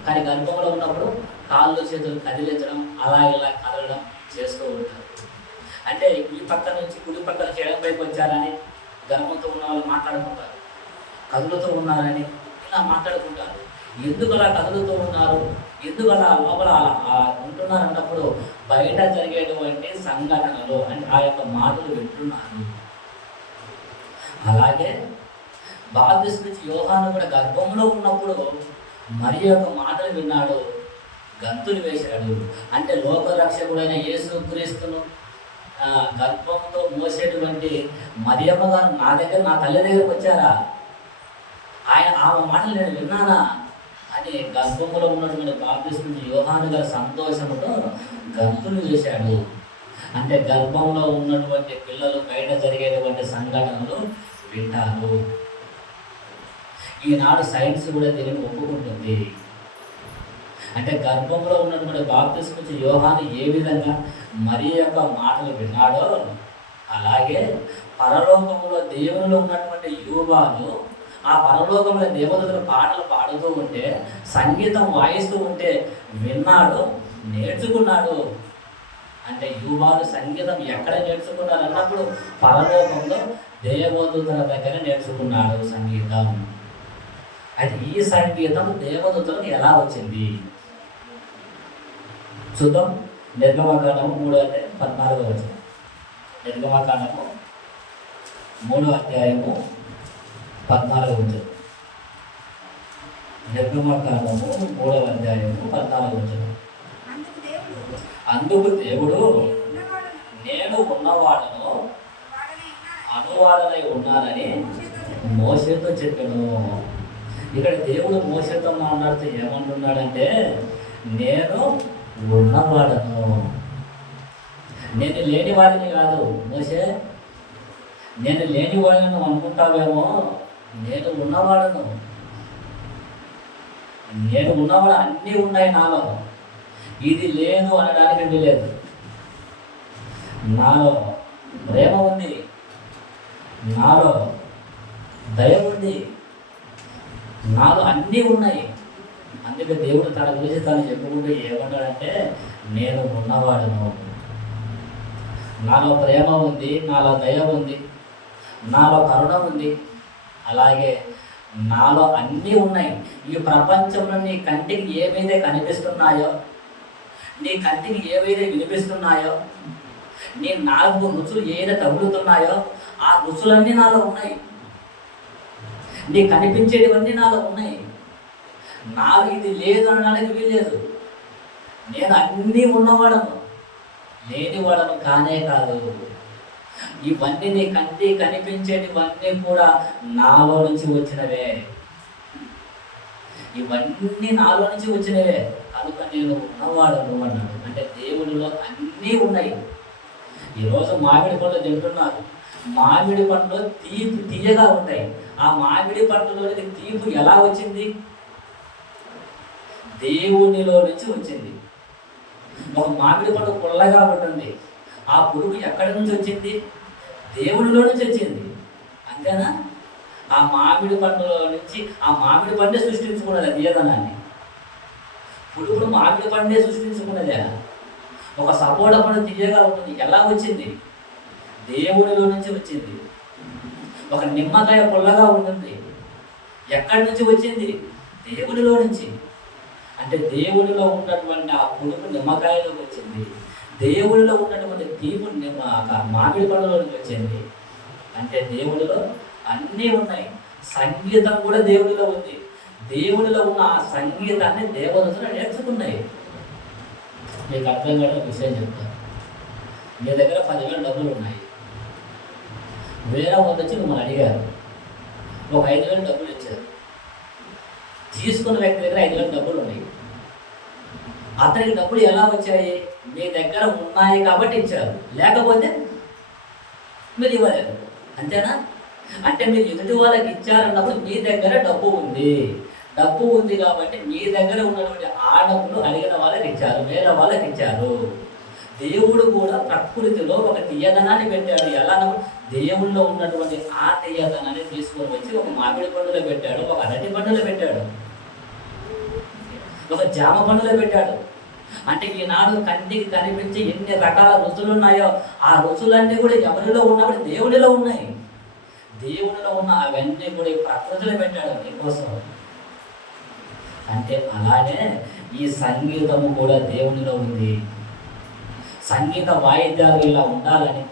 కానీ గర్భంలో ఉన్నప్పుడు కాళ్ళు చేతులు కదిలించడం, అలా ఇలా కదలడం చేస్తూ ఉంటారు. అంటే ఈ పక్క నుంచి కుడి పక్క నుంచి ఎడం పైకి వచ్చారని గర్భంతో ఉన్న వాళ్ళు మాట్లాడుకుంటారు, కదులుతూ ఉన్నారని ఇలా మాట్లాడుకుంటారు. ఎందుకు అలా కదులుతూ ఉన్నారు, ఎందుకు అలా లోపల ఉంటున్నారు అన్నప్పుడు బయట జరిగేటువంటి సంఘటనలు అంటే ఆ యొక్క మాటలు వింటున్నారు. అలాగే బాప్తిసం నుంచి యోహాను కూడా గర్భంలో ఉన్నప్పుడు మరి యొక్క మాటలు విన్నాడు, గంతులు వేశాడు. అంటే లోకరక్షకుడైన యేసుక్రీస్తును గర్భంతో మోసేటువంటి మరియమ్మ గారు నా తల్లి దగ్గరకు వచ్చారా, ఆమె మాటలు నేను విన్నానా అని గర్భంలో ఉన్నటువంటి బాప్తిసం నుంచి యోహాను గారు సంతోషంతో గంతులు వేశాడు. అంటే గర్భంలో ఉన్నటువంటి పిల్లలు బయట జరిగేటువంటి సంఘటనలు వింటారు. ఈనాడు సైన్స్ కూడా దీనిని ఒప్పుకుంటుంది. అంటే గర్భంలో ఉన్నటువంటి బాప్తిసం నుంచి యోహాను ఏ విధంగా మరి యొక్క మాటలు విన్నాడో, అలాగే పరలోకంలో దేవునిలో ఉన్నటువంటి యూబాలు ఆ పరలోకంలో దేవతలు పాటలు పాడుతూ ఉంటే, సంగీతం వాయిస్తూ ఉంటే విన్నాడు, నేర్చుకున్నాడు. అంటే యూబాలు సంగీతం ఎక్కడ నేర్చుకున్నారు అన్నప్పుడు పరలోకంలో దేవదూతల దగ్గర నేర్చుకున్నాడు సంగీతం. అయితే ఈ సంగీతం దేవదూతలకు ఎలా వచ్చింది చూద్దాం. నిర్గమకాండము 3:14 వచనం. నిర్గమకాండము 3:14 వచనం. నిర్గమకాండము 3:14 వచనం. అందుకు దేవుడు నేను ఉన్నవాడను అనువాడనై ఉన్నానని మోషేతో చెప్పాను. ఇక్కడ దేవుడు మోషేతో మాట్లాడుతూ ఏమంటున్నాడంటే, నేను ఉన్నవాడను, నేను లేనివాడిని కాదు. మోషే, నేను లేనివాడిని నువ్వు అనుకుంటావేమో, నేను ఉన్నవాడను. నేను ఉన్నవాడు, అన్నీ ఉన్నాయి నాలో, ఇది లేదు అనడానికి వీలేదు. నాలో ప్రేమ ఉంది, నాలో దయ ఉంది, నాలో అన్నీ ఉన్నాయి. అందుకే దేవుడు తన గురించి తను చెప్పుకుంటూ ఏమన్నాడంటే, నేను ఉన్నవాడను, నాలో ప్రేమ ఉంది, నాలో దయ ఉంది, నాలో కరుణ ఉంది, అలాగే నాలో అన్నీ ఉన్నాయి. ఈ ప్రపంచంలో నీ కంటికి ఏవైతే కనిపిస్తున్నాయో, నీ కంటికి ఏవైతే వినిపిస్తున్నాయో, నీ నాలుగు రుచులు ఏదైతే తగులుతున్నాయో, ఆ రుచులన్నీ నాలో ఉన్నాయి. నీ కనిపించేటివన్నీ నాలో ఉన్నాయి. నాలో ఇది లేదు అనడానికి వీల్లేదు. నేను అన్నీ ఉన్నవాడను, లేనివాడను కానే కాదు. ఇవన్నీ నీ కంటి కనిపించేటివన్నీ కూడా నాలో నుంచి వచ్చినవే. ఇవన్నీ నాలో నుంచి వచ్చినవే కనుక నేను ఉన్నవాడను అన్నాడు. అంటే దేవుడిలో అన్నీ ఉన్నాయి. ఈరోజు మామిడి పండ్లు తింటున్నారు. మామిడి పండ్లు తీయగా ఉంటాయి. ఆ మామిడి పండులోని తీపు ఎలా వచ్చింది? దేవునిలో నుంచి వచ్చింది. ఒక మామిడి పండు పుల్లగా ఉంటుంది. ఆ పురుగు ఎక్కడి నుంచి వచ్చింది? దేవునిలో నుంచి వచ్చింది. అంతేనా? ఆ మామిడి పండులో నుంచి ఆ మామిడి పండే సృష్టించుకున్నది తీయదనాన్ని. పురుగులు మామిడి పండే సృష్టించుకున్నదే. ఒక సపోటా పండు తీయగా ఉంటుంది. ఎలా వచ్చింది? దేవునిలో నుంచి వచ్చింది. ఒక నిమ్మకాయ పుల్లగా ఉంటుంది. ఎక్కడి నుంచి వచ్చింది? దేవునిలో నుంచి. అంటే దేవునిలో ఉన్నటువంటి ఆ పులుపు నిమ్మకాయలోకి వచ్చింది. దేవునిలో ఉన్నటువంటి తీపు మామిడి పండులోకి వచ్చింది. అంటే దేవునిలో అన్నీ ఉన్నాయి. సంగీతం కూడా దేవునిలో ఉంది. దేవునిలో ఉన్న ఆ సంగీతాన్ని దేవదూతలు నేర్చుకున్నాయి. మీకు అర్థం కాని ఒక విషయం చెప్తాను. మీ దగ్గర 10,000 డబ్బులు ఉన్నాయి. వేరే వాళ్ళు వచ్చి మిమ్మల్ని అడిగారు, ఒక 5,000 డబ్బులు ఇచ్చారు. తీసుకున్న వ్యక్తి దగ్గర 5,000 డబ్బులు ఉన్నాయి. అతనికి డబ్బులు ఎలా వచ్చాయి? మీ దగ్గర ఉన్నాయి కాబట్టి ఇచ్చారు, లేకపోతే మీరు ఇవ్వలేదు. అంతేనా? అంటే మీరు ఎదుటి వాళ్ళకి ఇచ్చారన్నప్పుడు మీ దగ్గర డబ్బు ఉంది. డబ్బు ఉంది కాబట్టి మీ దగ్గర ఉన్నటువంటి ఆ డబ్బులు అడిగిన వాళ్ళకి ఇచ్చారు, వేరే వాళ్ళకి ఇచ్చారు. దేవుడు కూడా ప్రకృతిలో ఒక తీయదనాన్ని పెట్టాడు. ఎలా? దేవుళ్ళలో ఉన్నటువంటి ఆ తీయదనాన్ని తీసుకొని వచ్చి ఒక మామిడి పండులో పెట్టాడు, ఒక అరటి పండులో పెట్టాడు, ఒక జామ పండులో పెట్టాడు. అంటే ఈనాడు కంటికి కనిపించి ఎన్ని రకాల రుచులు ఉన్నాయో ఆ రుచులన్నీ కూడా ఎవరిలో ఉన్నప్పుడు దేవుడిలో ఉన్నాయి. దేవుడిలో ఉన్న అవన్నీ కూడా ప్రకృతిలో పెట్టాడు నీకోసం. అంటే అలానే ఈ సంగీతము కూడా దేవునిలో ఉంది. సంగీత వాయిద్యాలు ఇలా ఉండాలని,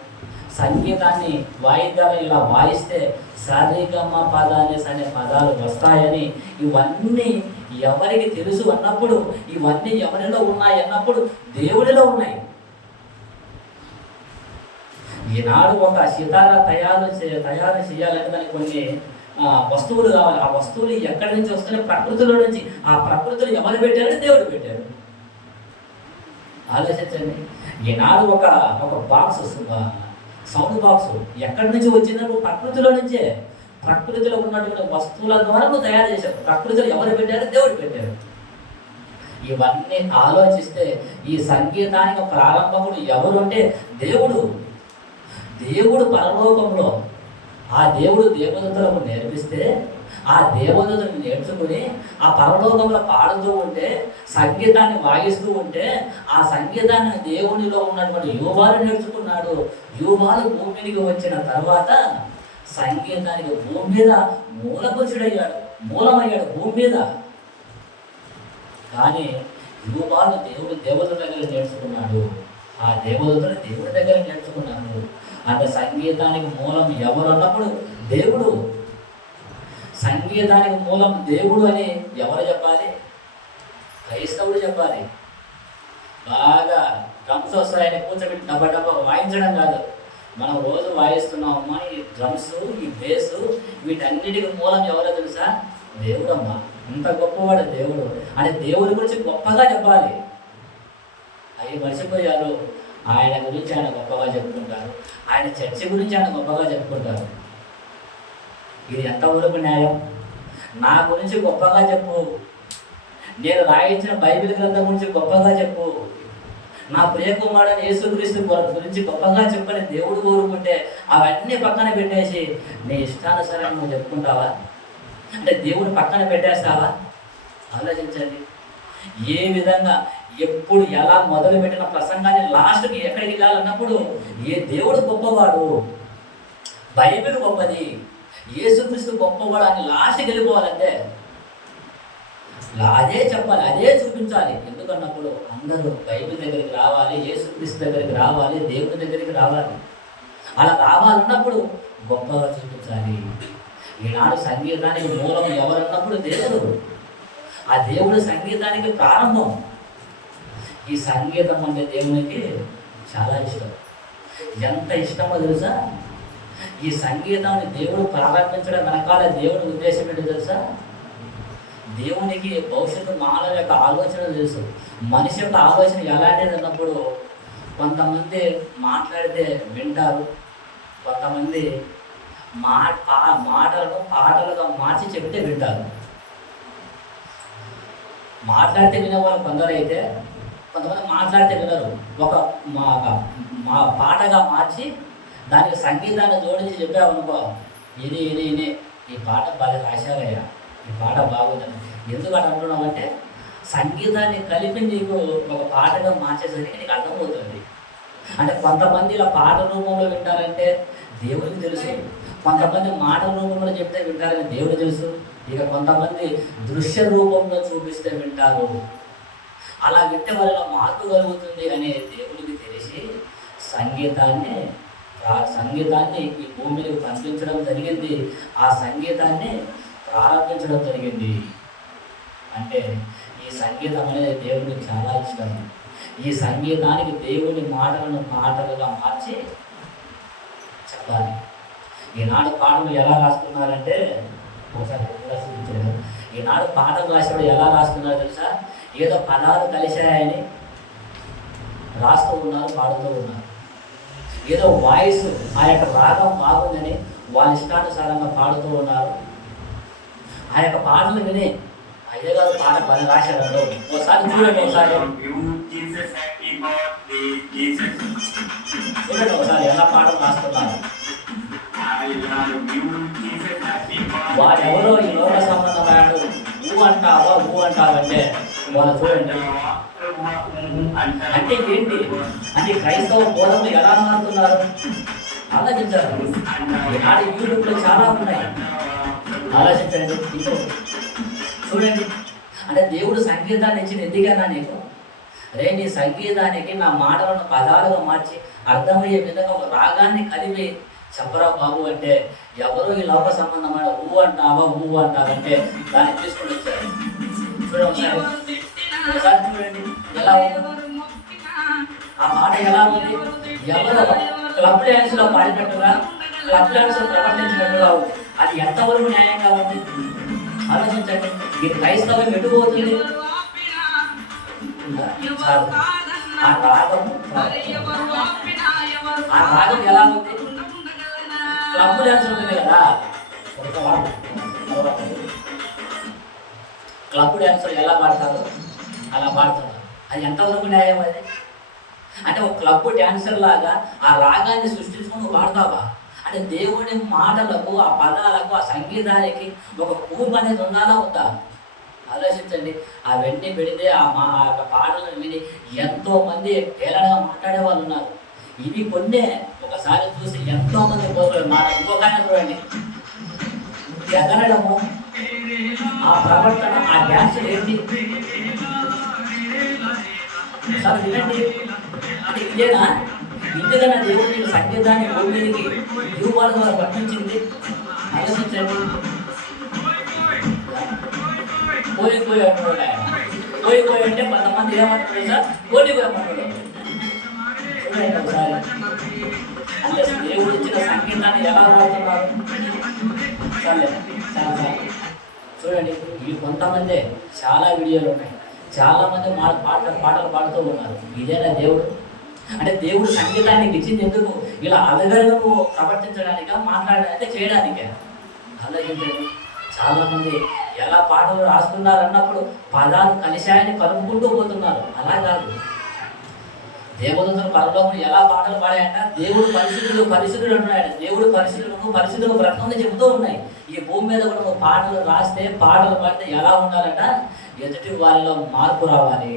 సంగీతాన్ని వాయిద్యాలు ఇలా వాయిస్తే సరిగమ పదాన్ని అనే పదాలు వస్తాయని, ఇవన్నీ ఎవరికి తెలుసు అన్నప్పుడు, ఇవన్నీ ఎవరిలో ఉన్నాయి అన్నప్పుడు దేవుడిలో ఉన్నాయి. ఈనాడు ఒక సితారా తయారు చేయాలంటే దానికి కొన్ని వస్తువులు కావాలి. ఆ వస్తువులు ఎక్కడి నుంచి వస్తున్నాయి? ప్రకృతిలో నుంచి. ఆ ప్రకృతిలో ఎవరు పెట్టారంటే దేవుడు పెట్టాడు. ఆలోచించండి. ఈనాడు ఒక బాక్స్, సౌండ్ బాక్స్ ఎక్కడి నుంచి వచ్చిందంటే ప్రకృతిలో నుంచే. ప్రకృతిలో ఉన్నటువంటి వస్తువుల ద్వారా నువ్వు తయారు చేశావు. ప్రకృతిలో ఎవరు పెట్టారు? దేవుడు పెట్టాడు. ఇవన్నీ ఆలోచిస్తే ఈ సంగీతానికి ప్రారంభకుడు ఎవరు అంటే దేవుడు. దేవుడు పరలోకంలో ఆ దేవుడు దేవదూతలకు నేర్పిస్తే, ఆ దేవదూతలు నేర్చుకుని ఆ పరలోకంలో పాడుతూ ఉంటే, సంగీతాన్ని వాయిస్తూ ఉంటే, ఆ సంగీతాన్ని దేవునిలో ఉన్నటువంటి యూబాలు నేర్చుకున్నాడు. యూబాలు భూమికి వచ్చిన తర్వాత సంగీతానికి భూమి మీద మూలపురుషుడయ్యాడు, మూలమయ్యాడు భూమి మీద. కానీ యూబాలు దేవదూతల దగ్గర నేర్చుకున్నాడు. ఆ దేవదూతలు దేవుడి దగ్గర నేర్చుకున్నాడు. అంటే సంగీతానికి మూలం ఎవరు అన్నప్పుడు దేవుడు. సంగీతానికి మూలం దేవుడు అని ఎవరు చెప్పాలి? క్రైస్తవుడు చెప్పాలి. బాగా డ్రమ్స్ వస్తాయని కూర్చోబెట్టి డబ్బా వాయించడం కాదు. మనం రోజు వాయిస్తున్నామమ్మా ఈ డ్రమ్స్, ఈ బేసు, వీటన్నిటికి మూలం ఎవరో తెలుసా? దేవుడమ్మా. ఇంత గొప్పవాడు దేవుడు అని దేవుడి గురించి గొప్పగా చెప్పాలి. అవి మర్చిపోయారు. ఆయన గురించి ఆయన గొప్పగా చెప్పుకుంటారు, ఆయన చర్చి గురించి ఆయన గొప్పగా చెప్పుకుంటారు. ఇది ఎంతవరకు న్యాయం? నా గురించి గొప్పగా చెప్పు, నేను రాయించిన బైబిల్ గ్రంథం గురించి గొప్పగా చెప్పు, నా ప్రియకుమారుడు యేసుక్రీస్తు గురించి గొప్పగా చెప్పని దేవుడు కోరుకుంటే అవన్నీ పక్కన పెట్టేసి నీ ఇష్టానుసారం నువ్వు చెప్పుకుంటావా? అంటే దేవుడు పక్కన పెట్టేస్తావా? ఆలోచించండి. ఏ విధంగా ఎప్పుడు ఎలా మొదలు పెట్టిన ప్రసంగాన్ని లాస్ట్కి ఎక్కడికి వెళ్ళాలన్నప్పుడు దేవుడు గొప్పవాడు, బైబిల్ గొప్పది, యేసుక్రీస్తు గొప్పవాడు అని లాస్ట్కి వెళ్ళిపోవాలంటే అదే చెప్పాలి, అదే చూపించాలి. ఎందుకన్నప్పుడు అందరూ బైబిల్ దగ్గరికి రావాలి, యేసుక్రీస్తు దగ్గరికి రావాలి, దేవుడి దగ్గరికి రావాలి. అలా రావాలన్నప్పుడు గొప్పగా చూపించాలి. ఈనాడు సంగీతానికి మూలం ఎవరన్నప్పుడు దేవుడు. ఆ దేవుడు సంగీతానికి ప్రారంభం. ఈ సంగీతం అంటే దేవునికి చాలా ఇష్టం. ఎంత ఇష్టమో తెలుసా? ఈ సంగీతాన్ని దేవుడు ప్రారంభించడం వెనకాల దేవుడి ఉద్దేశం ఏంటో తెలుసా? దేవునికి భవిష్యత్తు మానవ యొక్క ఆలోచన తెలుసు. మనిషి యొక్క ఆలోచన ఎలాంటిది అన్నప్పుడు కొంతమంది మాట్లాడితే వింటారు, కొంతమంది మాటలను పాటలుగా మార్చి చెబితే వింటారు. మాట్లాడితే వినేవాళ్ళు కొందరైతే, కొంతమంది మాట్లాడితే వినరు. ఒక మా పాటగా మార్చి దానికి సంగీతాన్ని జోడించి చెప్పామనుకో, ఇది ఇది ఇది ఈ పాట బాగా రాశారయ్యా, ఈ పాట బాగుందని. ఎందుకంటే అంటున్నామంటే సంగీతాన్ని కలిపి నీకు ఒక పాటగా మార్చేసరికి నీకు అర్థమవుతుంది. అంటే కొంతమంది ఇలా పాట రూపంలో వింటారంటే దేవుడికి తెలుసు, కొంతమంది మాటల రూపంలో చెప్తే వింటారని దేవుడికి తెలుసు, ఇక కొంతమంది దృశ్య రూపంలో చూపిస్తే వింటారు. అలా వింటే వాళ్ళలో మార్పు కలుగుతుంది అనే దేవుడికి తెలిసి సంగీతాన్ని ఈ భూమికి పంపించడం జరిగింది. ఆ సంగీతాన్ని ప్రారంభించడం జరిగింది. అంటే ఈ సంగీతం అనేది దేవుడికి చాలా ఇష్టం. ఈ సంగీతానికి దేవుని మాటలను పాటలుగా మార్చి చెప్పాలి. ఈనాడు పాటలు ఎలా రాస్తున్నారంటే, ఒకసారి ఈనాడు పాటలు రాసేవాడు ఎలా రాస్తున్నారు తెలుసా? ఏదో పదాలు కలిశాయని రాస్తూ ఉన్నారు, పాడుతూ ఉన్నారు. ఏదో వాయిస్ ఆ యొక్క రాగం బాగుందని వాళ్ళ ఇష్టానుసారంగా పాడుతూ ఉన్నారు. ఆ యొక్క పాటలు విని అయ్యగారు పాట బాగా రాశారు. ఒకసారి చూడండి, ఒకసారి ఎలా పాటలు రాస్తున్నారు. వాడెవరో ఈ లోక సంబంధమైన ఊ అంటావంటే వాళ్ళు చూడండి. అంటే ఏంటి? అంటే క్రైస్తవ బోధనలు ఎలా మారుతున్నారు ఆలోచించారు. ఈనాడు యూట్యూబ్లో చాలా ఉన్నాయి, ఆలోచించండి. ఇప్పుడు చూడండి, అంటే దేవుడు సంగీతాన్ని ఇచ్చిన ఎందుకన్నా నీకు, రే నీ సంగీతానికి నా మాటలను పదాలుగా మార్చి అర్థమయ్యే విధంగా ఒక రాగాన్ని కలిపి చెప్పరా బాబు అంటే ఎవరు ఈ లోక సంబంధమైన ఊ అంటావంటే దాన్ని తీసుకుని వచ్చారు. చూడండి ఒకసారి చూడండి ఎలా ఉంది ఆ మాట, ఎలా ఉంది. ఎవరో క్లబ్ డ్యాన్స్లో పాడినట్టుగా, క్లబ్ డ్యాన్స్లో ప్రవర్తించినట్టుగా ఉంది. అది ఎంతవరకు న్యాయంగా ఉంది ఆలోచించండి. ఈ క్రైస్తవం ఎటుపోతుంది? ఆ రాగం ఎలా ఉంది? క్లబ్ డ్యాన్స్ ఉంటుంది కదా, క్లబ్ డ్యాన్స్లో ఎలా పాడతారు అలా పాడుతున్నారు. అది ఎంతవరకు న్యాయం? అది అంటే ఒక క్లబ్ డ్యాన్సర్ లాగా ఆ రాగాన్ని సృష్టించుకుని పాడతావా? అంటే దేవుని మాటలకు, ఆ పదాలకు, ఆ సంగీతానికి ఒక కూపు అనేది ఉండాలా ఉందా? ఆలోచించండి. అవన్నీ పెడితే ఆ పాటలను విని ఎంతోమంది హేళనగా మాట్లాడే వాళ్ళు ఉన్నారు. ఇవి కొన్నే, ఒకసారి చూసి ఎంతోమంది పోగలరు. నా ఇంకొక ఆయన చూడండి, ఎగరడము, ఆ ప్రవర్తన, ఆ డ్యాన్స్ ఏంటి ఒకసారి వినండి. అంటే ఇదేనా? ఇందుకన్నా దేవుడికి సంగీతాన్ని భూమికి రూపాల ద్వారా పట్టించింది. ఆలోచించండి. కోయి అంటున్నాడు ఆయన. కోయి అంటే కొంతమంది ఏమంటారు సార్, కోడి అంటున్నాడు. చూడండి ఒకసారి, అంటే దేవుడు ఇచ్చిన సంగీతాన్ని ఎలా వాడుతున్నారు. చాలా చూడండి. ఇవి కొంతమందే, చాలా వీడియోలు ఉన్నాయి, చాలా మంది పాటలు పాడుతూ ఉన్నారు. ఇదేనా దేవుడు? అంటే దేవుడు సంగీతాన్ని ఇచ్చింది ఎందుకు? ఇలా అలగలకు ప్రవర్తించడానిక, మాట్లాడడానికి, చేయడానికే. ఆలోచించండి. చాలామంది ఎలా పాటలు రాస్తున్నారు అన్నప్పుడు పదాలు కలిశాయని కలుపుకుంటూ పోతున్నారు. అలా కాదు. దేవదూతలు పరలోకం ఎలా పాటలు పాడాయంట, దేవుడు పరిశుద్ధుడు అంటున్నాడు. దేవుడు పరిశుద్ధులకు బ్రతకమని చెబుతూ ఉన్నాయి. ఈ భూమి మీద కూడా పాటలు రాస్తే, పాటలు పాడితే ఎలా ఉండాలంట, ఎదుటి వాళ్ళలో మార్పు రావాలి,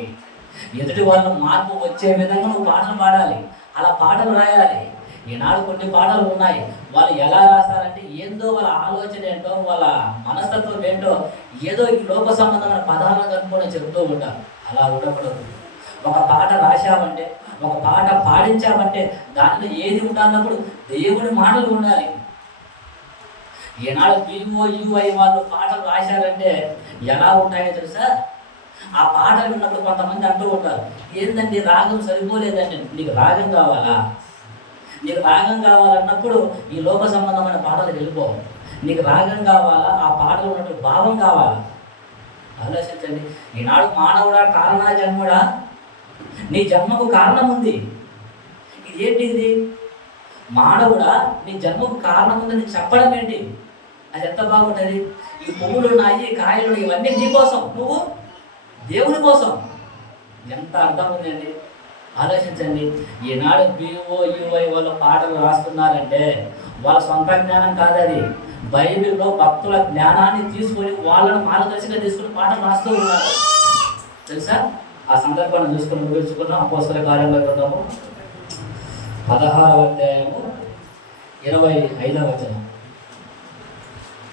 ఎదుటి వాళ్ళలో మార్పు వచ్చే విధంగా నువ్వు పాటలు పాడాలి, అలా పాటలు రాయాలి. ఈనాడు కొన్ని పాటలు ఉన్నాయి, వాళ్ళు ఎలా రాస్తారంటే ఏందో వాళ్ళ ఆలోచన ఏంటో, వాళ్ళ మనస్తత్వం ఏంటో, ఏదో ఈ లోక సంబంధమైన పదాలను కనుక్కొని చెబుతూ ఉంటారు. అలా ఉండకూడదు. ఒక పాట రాశామంటే, ఒక పాట పాడించామంటే దానిలో ఏది ఉండాలన్నప్పుడు దేవుడి మాటలు ఉండాలి. ఈనాడు పిఓ యూఐ వాళ్ళు పాటలు రాశారంటే ఎలా ఉంటాయో తెలుసా? ఆ పాటలు విన్నప్పుడు కొంతమంది అంటూ ఉంటారు, ఏంటంటే రాగం సరిపోలేదండి. నీకు రాగం కావాలా? నీకు రాగం కావాలన్నప్పుడు ఈ లోక సంబంధమైన పాటలకు వెళ్ళిపో. నీకు రాగం కావాలా? ఆ పాటలు ఉన్నటువంటి భావం కావాలా? ఆలోచించండి. ఈనాడు మానవుడా కారణా జన్ముడా, నీ జన్మకు కారణం ఉంది. ఇదేంటి ఇది? మానవుడా నీ జన్మకు కారణం ఉందని చెప్పడం ఏంటి? అది ఎంత బాగుంటుంది. ఈ పువ్వులు ఉన్నాయి, కాయలు, ఇవన్నీ నీ కోసం, నువ్వు దేవుని కోసం. ఎంత అర్థం ఉందండి. ఆలోచించండి. ఈనాడు BOUI వాళ్ళు పాటలు రాస్తున్నారంటే వాళ్ళ సొంత జ్ఞానం కాదది. బైబిల్లో భక్తుల జ్ఞానాన్ని తీసుకొని వాళ్ళను మార్గదర్శిగా తీసుకుని పాటలు రాస్తూ ఉన్నారు. తెలుసా? ఆ సందర్భాన్ని చూసుకుని ముగించుకున్నాం. అపోస్తల కార్యంలో గ్రంథము 16వ అధ్యాయము 25వ వచనం.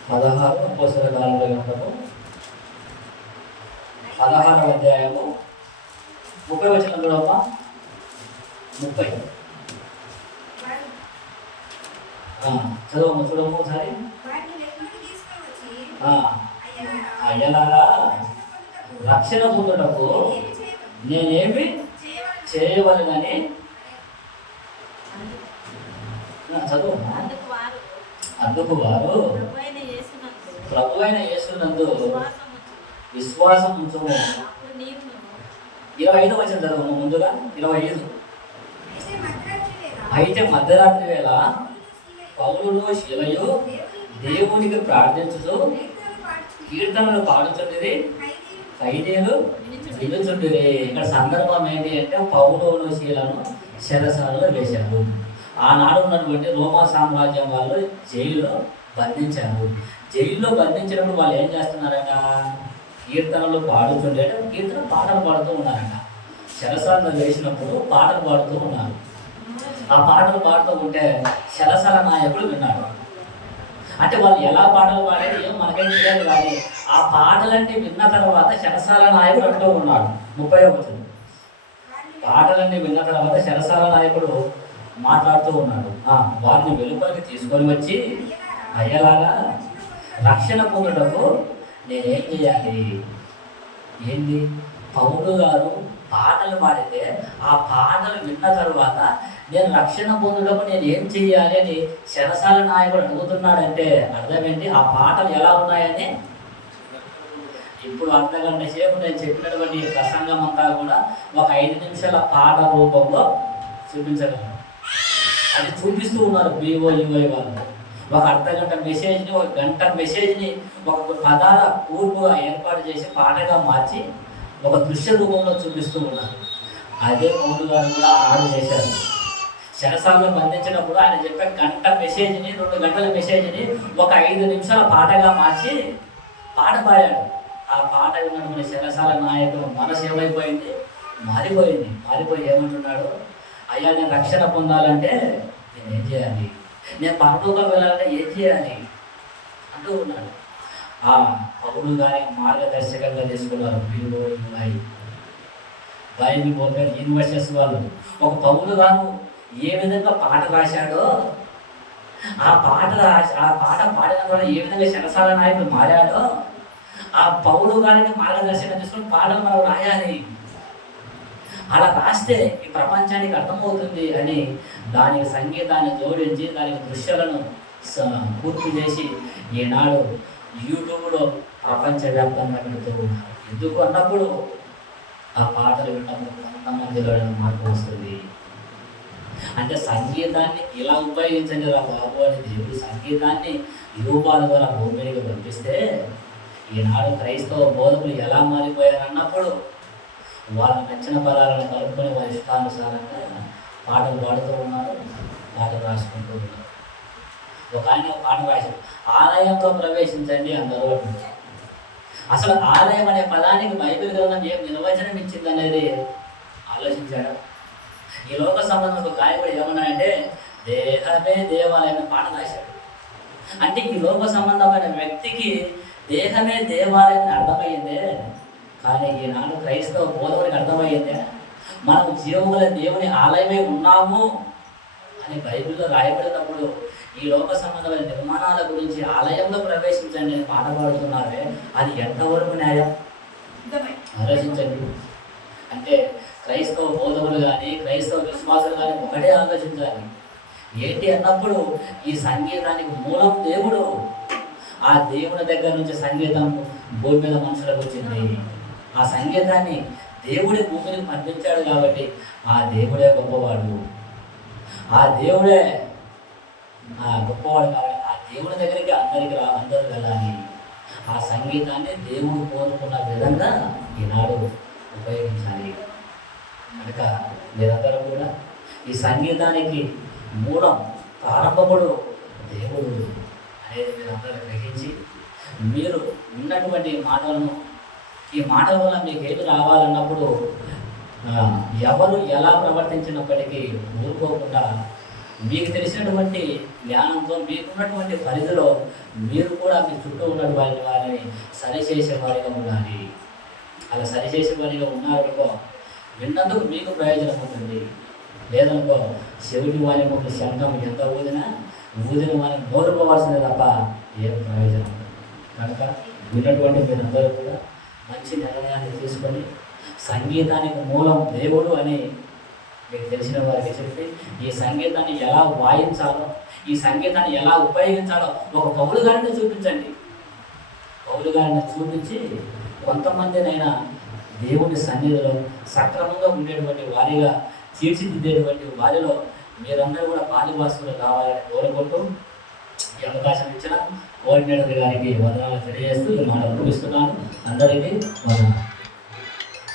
16 అపోస్తల కార్యంలో గ్రంథము 16వ అధ్యాయము 30వ వచనం చూడమ్మా. 30 చదవమ్మ, చూడమ్మ ఒకసారి. అయ్యలారా రక్షణ పొందుటకు నేనేమి చేయవలనని చదువు. అందుకు వారు ప్రభు అయిన యేసునందు విశ్వాసం ఉంచుము. 25వ వచనం చదవము ముందుగా. 25. అయితే మధ్యరాత్రి వేళ పౌలును శీలయు దేవునికి ప్రార్థించుతూ కీర్తనలు పాడుచుండిరి, ఖైదీలు వినుచుండిరి. ఇక్కడ సందర్భం ఏంటి అంటే పౌలును శీలను చెరసాలలో వేశారు. ఆనాడు ఉన్నటువంటి రోమా సామ్రాజ్యం వాళ్ళు జైల్లో బంధించారు. జైల్లో బంధించినప్పుడు వాళ్ళు ఏం చేస్తున్నారట? కీర్తనలు పాడుతుండే, కీర్తన పాటలు పాడుతూ ఉన్నారట. చెరసాలలో వేసినప్పుడు పాటలు పాడుతూ ఉన్నారు. ఆ పాటలు పాడుతూ ఉంటే చెరసాల నాయకుడు విన్నాడు. అంటే వాళ్ళు ఎలా పాటలు పాడేది ఏం మనకేం తెలియదు, కానీ ఆ పాటలన్నీ విన్న తర్వాత చెరసాల నాయకుడు అంటూ ఉన్నాడు. 30వ వచనం. పాటలన్నీ విన్న తర్వాత చెరసాల నాయకుడు మాట్లాడుతూ ఉన్నాడు. వారిని వెలుపలికి తీసుకొని వచ్చి, అయ్యలాగా రక్షణ పొందుటకు నేనేం చేయాలి? ఏంటి? పౌలు గారు పాటలు పాడితే ఆ పాటలు విన్న తర్వాత నేను రక్షణ పొందుటకు నేను ఏం చెయ్యాలి అని చెరసాల నాయకుడు అడుగుతున్నాడంటే అర్థం ఏంటి? ఆ పాటలు ఎలా ఉన్నాయని ఇప్పుడు అర్ధగంట సేపు నేను చెప్పినటువంటి ప్రసంగం అంతా కూడా ఒక 5 నిమిషాల పాట రూపంలో చూపించగలను. అది చూపిస్తూ ఉన్నారు BOUI వాళ్ళు. ఒక అర్ధగంట మెసేజ్ని, ఒక గంట మెసేజ్ని ఒక పదాల కూర్పుగా ఏర్పాటు చేసి పాటగా మార్చి ఒక దృశ్య రూపంలో చూపిస్తూ ఉన్నారు. అదే పౌలు గారు కూడా ఆడు చేశారు. చెరసాలలో బంధించినప్పుడు ఆయన చెప్పే గంట మెసేజ్ని, 2 గంటల మెసేజ్ని ఒక 5 నిమిషాల పాటగా మార్చి పాట పాడాడు. ఆ పాట విన్నటువంటి చెరసాల నాయకుడు మనసు ఏమైపోయింది? మారిపోయి ఏమంటున్నాడు? అయ్యా నేను రక్షణ పొందాలంటే నేను ఏం చేయాలి? నేను పరలోకం వెళ్ళాలంటే ఏం చేయాలి అంటూ ఉన్నాడు. ఆ పౌలు గారి మార్గదర్శకంగా తీసుకున్నారు BOUI బైబిల్ ఓపెన్ యూనివర్సిటీస్ వాళ్ళు. ఒక పౌలు గారు ఏ విధంగా పాట రాశాడో ఆ పాట పాడిన ద్వారా ఏ విధంగా చెరసాల నాయకుడు మారాడో ఆ పౌలు గారిని మార్గదర్శకం తీసుకుని పాటలు మనం రాయాలి. అలా రాస్తే ఈ ప్రపంచానికి అర్థమవుతుంది అని దానికి సంగీతాన్ని జోడించి దానికి దృశ్యాలను పూర్తి చేసి ఈనాడు యూట్యూబ్లో ప్రపంచవ్యాప్తంగా పెడుతూ ఉన్నారు. ఎందుకు అన్నప్పుడు ఆ పాటలు విన్నప్పుడు కొంతమందిలో మార్పు వస్తుంది. అంటే సంగీతాన్ని ఇలా ఉపయోగించండి రా బాబు అని దేవుడు సంగీతాన్ని రూపాల ద్వారా భూమికి పంపిస్తే ఈనాడు క్రైస్తవ బోధకులు ఎలా మారిపోయారన్నప్పుడు వాళ్ళకి నచ్చిన పదాలను కలుపుకొని వాళ్ళ ఇష్టానుసారంగా పాటలు పాడుతూ ఉన్నారు, పాటలు రాసుకుంటూ ఉన్నారు. ఒక ఆయన పాట రాశారు, ఆలయంలో ప్రవేశించండి అందరూ. అసలు ఆలయం అనే పదానికి బైబిల్ గ్రంథం ఏం నిర్వచనం ఇచ్చింది అనేది ఆలోచించాడు. ఈ లోక సంబంధం ఒక గాయకుడు ఏమన్నాడంటే దేహమే దేవాలయం పాట రాశాడు. అంటే ఈ లోక సంబంధమైన వ్యక్తికి దేహమే దేవాలయం అర్థమయ్యిందే, కానీ ఈనాడు క్రైస్తవ బోధకుడికి అర్థమయ్యిందే మనం జీవముల దేవుని ఆలయమే ఉన్నాము అని బైబిల్లో రాయబడినప్పుడు ఈ లోక సంబంధమైన నిర్మాణాల గురించి ఆలయంలో ప్రవేశించండి అని పాట పాడుతున్నారే, అది ఎంతవరకు న్యాయం? ఆలోచించండి. అంటే క్రైస్తవ బోధకులు కానీ క్రైస్తవ విశ్వాసులు కానీ ఒకటే ఆలోచించాలి. ఏంటి అన్నప్పుడు ఈ సంగీతానికి మూలం దేవుడు. ఆ దేవుని దగ్గర నుంచి సంగీతం భూమి మీద మనుషులకు వచ్చింది. ఆ సంగీతాన్ని దేవుడి భూమిని పంపించాడు కాబట్టి ఆ దేవుడే గొప్పవాడు. ఆ దేవుడే గొప్పవాడు కాబట్టి ఆ దేవుడి దగ్గరికి అందరూ వెళ్ళాలి. ఆ సంగీతాన్ని దేవుడు కోరుకున్న విధంగా ఈనాడు ఉపయోగించాలి. కనుక మీరందరూ కూడా ఈ సంగీతానికి మూలం ప్రారంభముడు దేవుడు అనేది మీరందరూ గ్రహించి మీరు విన్నటువంటి మాటలను ఈ మాటల వల్ల మీకు ఏమి రావాలన్నప్పుడు ఎవరు ఎలా ప్రవర్తించినప్పటికీ ఊరుకోకుండా మీకు తెలిసినటువంటి జ్ఞానంతో మీకున్నటువంటి పరిధిలో మీరు కూడా మీ చుట్టూ ఉన్నటువంటి వారిని సరిచేసే వారిగా ఉండాలి. అలా సరిచేసే వారిగా ఉన్నారనుకో విన్నందుకు మీకు ప్రయోజనం ఉంటుంది. లేదనుకో చెవిటి వారి ఒక శబ్దం ఎంత ఊదిన వారిని నోరుకోవాల్సిందే తప్ప ఏం ప్రయోజనం. కనుక విన్నటువంటి మీరందరూ కూడా మంచి నిర్ణయాన్ని తీసుకొని సంగీతానికి మూలం దేవుడు అని మీకు తెలిసిన వారికి చెప్పి ఈ సంగీతాన్ని ఎలా వాయించాలో ఈ సంగీతాన్ని ఎలా ఉపయోగించాలో ఒక పౌలు గారిని చూపించండి. పౌలు గారిని చూపించి కొంతమందినైనా దేవుని సన్నిధిలో సక్రమంగా ఉండేటువంటి వారిగా తీర్చిదిద్దేటువంటి వారిలో మీరందరూ కూడా పాలివాసులు కావాలని కోరుకుంటూ ఈ అవకాశం ఇచ్చిన కోఆర్డినేటర్ గారికి వందనాలు తెలియజేస్తూ ఈ మాట ముగిస్తున్నాను. అందరికీ వందనాలు.